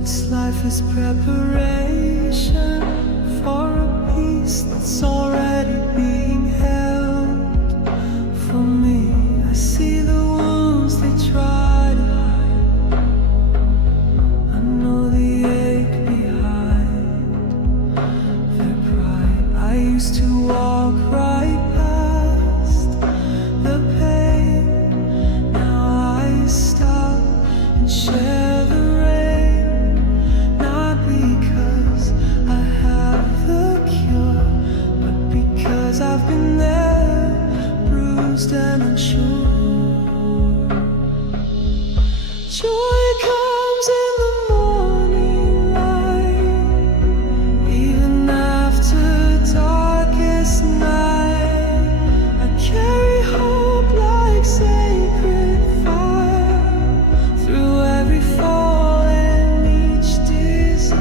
This life is preparation for a peace that's already being held. For me, I see the wounds they try to hide. I know the ache behind their pride. I used to walk right past the pain. Now I stop and share the rain. Not because I have the cure, but because I've been there, bruised and unsure. Joy comes in the morning light, even after darkest night. I carry hope like sacred fire through every fall and each desire.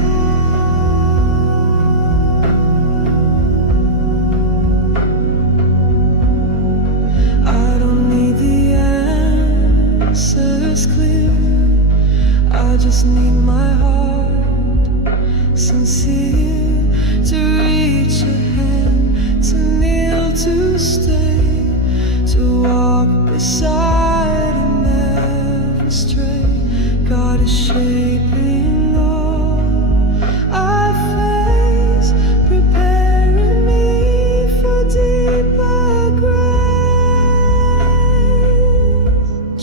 I don't need the answers clear, I just need my heart sincere to reach a hand, to kneel, to stay, to walk beside and never stray. God is shaping all I face, preparing me for deeper grace.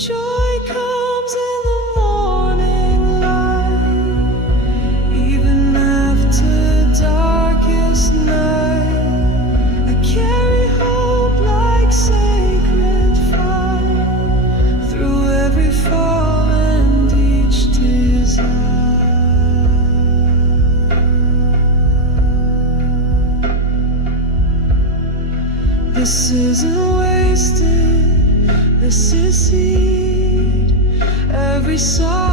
Joy comes in the morning light, even after darkest night. I carry hope like sacred fire through every fall and each desire. This isn't wasted, this is seed. Every song